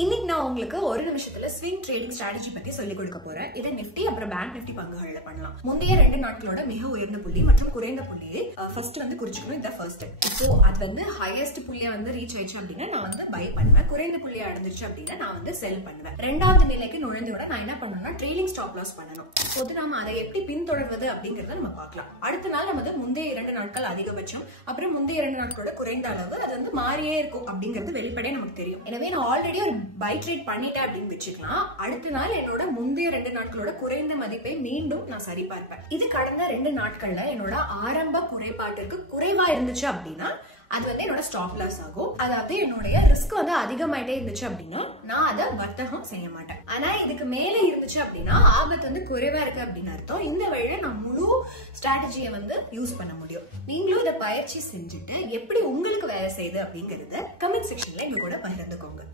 இன்னைக்கு நான் உங்களுக்கு ஒரு நிமிஷத்துல ஸ்விங் ட்ரேடிங் ஸ்ட்ராட்டஜி பத்தி சொல்லிக் கொடுக்க போறேன். இதை நிஃப்டி அப்புறம் பேங்க் நிஃப்டி பங்குகள்ல பண்ணலாம். முந்தைய 2 நாட்களோட மிக உயர்ந்த புள்ளி மற்றும் குறைந்த புள்ளியை ஃபர்ஸ்ட் குறிச்சுக்கணும். இந்த ஃபர்ஸ்ட் சோ அது ஹையஸ்ட் புள்ளியை ரீச் ஆயிடுச்சு அப்படின்னா நான் பை பண்ணுவேன். குறைந்த புள்ளியை அடைஞ்சிருச்சு அப்படின்னா நான் செல் பண்ணுவேன். ரெண்டாவது நிலைக்கு நுழைந்தோட நான் என்ன பண்ணணும்னா ட்ரெயிலிங் ஸ்டாப் லாஸ் பண்ணணும். நாம அதை எப்படி பின்தொடர்வது அப்படிங்கறத நம்ம பார்க்கலாம். அடுத்த நாள் நமது முந்தைய 2 நாட்கள் அதிகபட்சம் அப்புறம் முந்தைய 2 நாட்களோட குறைந்த அளவு அது மாறியே இருக்கும் அப்படிங்கிறது வெளிப்படையா நமக்கு தெரியும். எனவே நான் ஆல்ரெடி ஒரு பை ட்ரேட் பண்ணிட்டேன் அப்படின்னு வச்சுக்கலாம். அடுத்த நாள் என்னோட முந்தைய 2 நாட்களோட குறைந்த மதிப்பை மீண்டும் நான் சரி பார்ப்பேன். இது கடந்த 2 நாட்கள்ல என்னோட ஆரம்ப குறைபாட்டிற்கு குறைவா இருந்துச்சு அப்படின்னா அது என்னோட ஸ்டாப் லாஸ் ஆகும். அதாவது என்னுடைய ரிஸ்க் அதிகமாயிட்டே இருந்துச்சு அப்படின்னா நான் அதை வர்த்தகம் செய்ய மாட்டேன். ஆனா இதுக்கு மேல இருந்துச்சு அப்படின்னா ஆபத்து குறைவா இருக்கு அப்படின்னு அர்த்தம். இந்த வழியில நான் முழு ஸ்ட்ராட்டஜியை யூஸ் பண்ண முடியும். நீங்களும் இதை பயிற்சி செஞ்சுட்டு எப்படி உங்களுக்கு வேலை செய்யுது அப்படிங்கறத கமெண்ட் செக்ஷன்ல எங்க கூட பகிர்ந்துக்கோங்க.